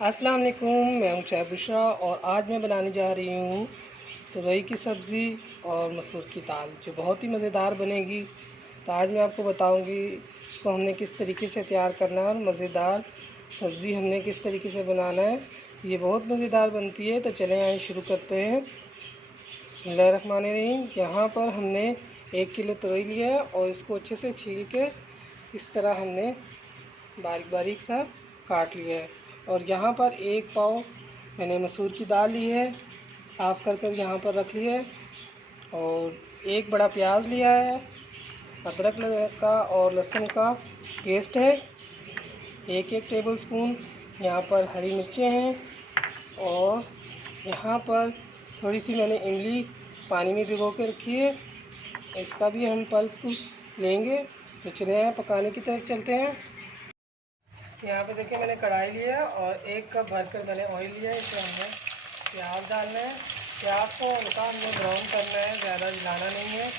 अस्सलाम वालेकुम, मैं हूं चाय बुशरा और आज मैं बनाने जा रही हूं तुरई की सब्ज़ी और मसूर की दाल जो बहुत ही मज़ेदार बनेगी। तो आज मैं आपको बताऊंगी इसको हमने किस तरीके से तैयार करना है और मज़ेदार सब्ज़ी हमने किस तरीके से बनाना है। ये बहुत मज़ेदार बनती है। तो चलें आइए शुरू करते हैं। बिस्मिल्लाहिर्रहमानिर्रहीम। यहाँ पर हमने 1 किलो तुरई लिया है और इसको अच्छे से छील के इस तरह हमने बारीक बारीक सा काट लिया है। और यहाँ पर 1 पाव मैंने मसूर की दाल ली है, साफ़ कर कर यहाँ पर रख लिया है। और 1 बड़ा प्याज लिया है, अदरक का और लहसुन का पेस्ट है, 1 टेबल स्पून यहाँ पर हरी मिर्चें हैं। और यहाँ पर थोड़ी सी मैंने इमली पानी में भिगो के रखी है, इसका भी हम पल्प लेंगे। तो चलिए पकाने की तरफ चलते हैं। यहाँ पे देखिए मैंने कढ़ाई लिया है और 1 कप भरकर मैंने ऑयल लिया है। इसमें हमने प्याज डालना है। प्याज को हल्का हमने ब्राउन करना है, ज़्यादा जलाना नहीं है।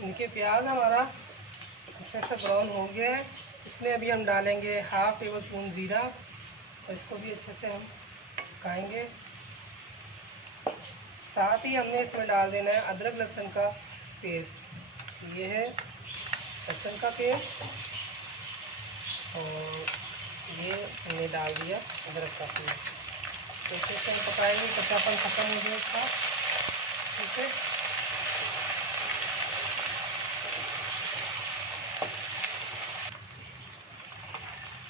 इनके प्याज हमारा अच्छे से ब्राउन हो गया है। इसमें अभी हम डालेंगे 1/2 टेबल स्पून ज़ीरा और इसको भी अच्छे से हम पकाएंगे। साथ ही हमने इसमें डाल देना है अदरक लहसुन का पेस्ट। ये है लहसुन का पेस्ट और ये हमने डाल दिया अदरक का पेस्ट। तो अच्छे से हम पकाएंगे, कच्चापन ख़त्म हो जाए इसका। ठीक है,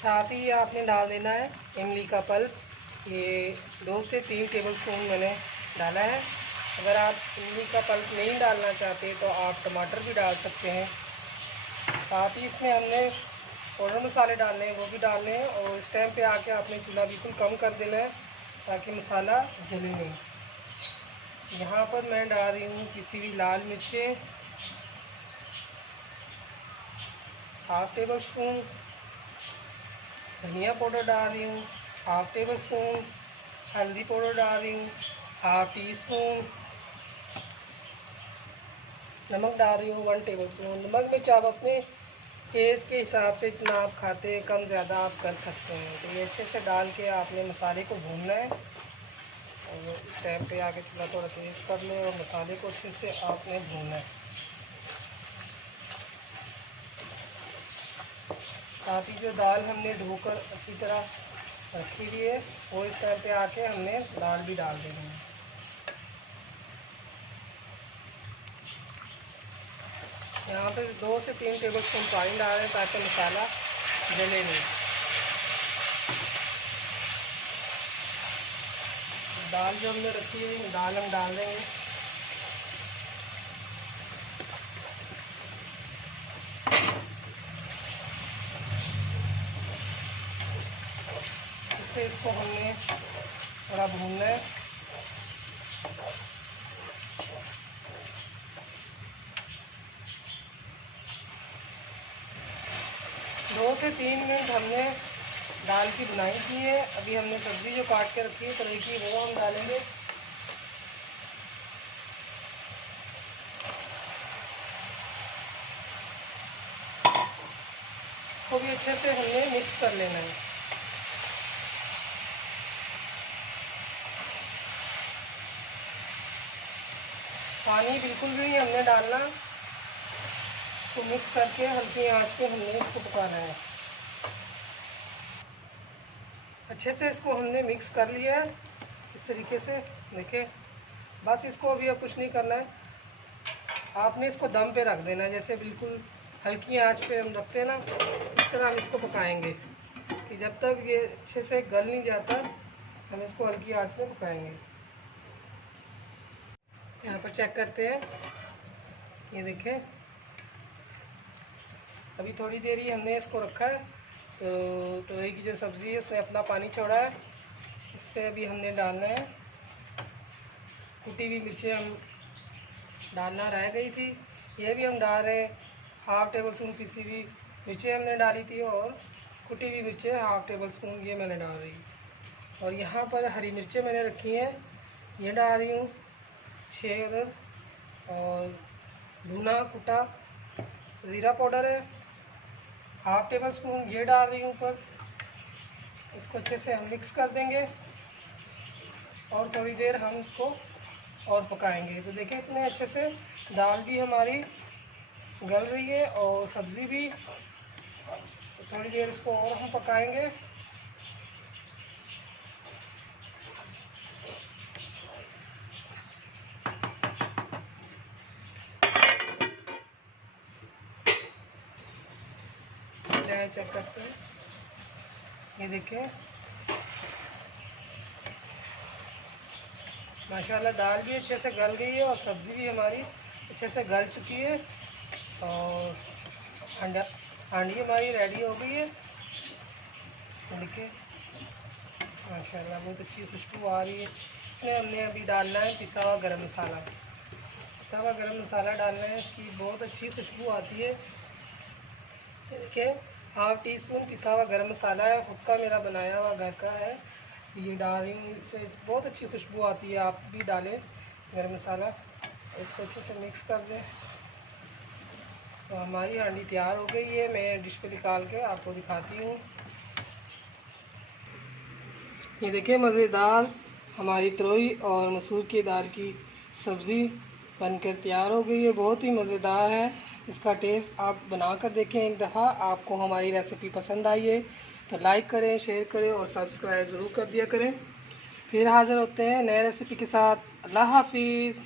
साथ ही आपने डाल देना है इमली का पल्प। ये 2 से 3 टेबल स्पून मैंने डाला है। अगर आप इमली का पल्प नहीं डालना चाहते तो आप टमाटर भी डाल सकते हैं। साथ ही इसमें हमने पाउडर मसाले डालने हैं, वो भी डालने हैं। और इस टाइम पे आके आपने चूल्हा बिल्कुल कम कर देना है ताकि मसाला जले नहीं। यहाँ पर मैं डाल रही हूँ किसी भी लाल मिर्चें 1/2 टेबल स्पून, धनिया पाउडर डाल रही हूँ 1/2 टेबल स्पून, हल्दी पाउडर डाल रही हूँ 1/2 टी स्पून, नमक डाल रही हूँ 1 टेबल स्पून। नमक मिर्च आप अपने टेस्ट के हिसाब से जितना आप खाते हैं कम ज़्यादा आप कर सकते हैं। तो ये अच्छे से डाल के आपने मसाले को भूनना है। और इस टाइम पे आके चूल्हा थोड़ा तेज़ कर लें और मसाले को अच्छे से आपने भूनना है। साथ ही जो दाल हमने धोकर अच्छी तरह रखी हुई है वो इस टाइम पे आके हमने दाल भी डाल देनी है। यहाँ पे 2 से 3 टेबल स्पून पानी डाल रहे हैं ताकि मसाला जले नहीं। दाल जो हमने रखी है दाल हम डाल देंगे। इससे इसको हमने थोड़ा भूनना है। दो से 3 मिनट हमने दाल की बुनाई की है। अभी हमने सब्ज़ी जो काट के रखी है तुरई की वो हम डालेंगे। इसको भी अच्छे से हमने मिक्स कर लेना है। पानी बिल्कुल भी नहीं हमने डालना। इसको मिक्स करके हल्की आंच पे हमने इसको पकाना है। अच्छे से इसको हमने मिक्स कर लिया है इस तरीके से। देखिए बस इसको अभी अब कुछ नहीं करना है, आपने इसको दम पे रख देना है। जैसे बिल्कुल हल्की आंच पे हम रखते हैं ना, इस तरह हम इसको पकाएंगे कि जब तक ये अच्छे से गल नहीं जाता हम इसको हल्की आंच पे पकाएंगे। यहाँ पर चेक करते हैं, ये देखें अभी थोड़ी देर ही हमने इसको रखा है। तो तुरई की जो सब्ज़ी है उसने अपना पानी छोड़ा है। इस पर अभी हमने डालना है कुटी हुई मिर्चें, हम डालना रह गई थी, ये भी हम डाल रहे हैं। 1/2 टेबल स्पून पिसी हुई मिर्चें हमने डाली थी और कुटी हुई मिर्चें 1/2 टेबल स्पून ये मैंने डाल रही। और यहाँ पर हरी मिर्चें मैंने रखी हैं, ये डाल रही हूँ 6 अदद। और भुना कुटा ज़ीरा पाउडर है 1/2 टेबल स्पून, ये डाल रही हूँ ऊपर। इसको अच्छे से हम मिक्स कर देंगे और थोड़ी देर हम इसको और पकाएंगे। तो देखिए इतने अच्छे से दाल भी हमारी गल रही है और सब्ज़ी भी। तो थोड़ी देर इसको और हम पकाएंगे। चेक करते हैं, ये देखिए माशाल्लाह दाल भी अच्छे से गल गई है और सब्ज़ी भी हमारी अच्छे से गल चुकी है और हांडी हमारी रेडी हो गई है। देखिए माशाल्लाह बहुत अच्छी खुशबू आ रही है। इसमें हमने अभी डालना है पिसा हुआ गरम मसाला। पिसा हुआ गरम मसाला डालना है, इसकी बहुत अच्छी खुशबू आती है। देखिए हाफ टी स्पून पिसा हुआ गरम मसाला है, खुद का मेरा बनाया हुआ घर का है, ये डाल रही हूँ। इससे बहुत अच्छी खुशबू आती है। आप भी डालें गरम मसाला, इसको अच्छे से मिक्स कर दें। तो हमारी हांडी तैयार हो गई है। मैं डिश पे निकाल के आपको दिखाती हूँ। ये देखिए मज़ेदार हमारी तरोई और मसूर की दाल की सब्ज़ी बनकर तैयार हो गई है। बहुत ही मज़ेदार है। इसका टेस्ट आप बना कर देखें एक दफ़ा। आपको हमारी रेसिपी पसंद आई है तो लाइक करें, शेयर करें और सब्सक्राइब ज़रूर कर दिया करें। फिर हाज़िर होते हैं नए रेसिपी के साथ। अल्लाह हाफिज़।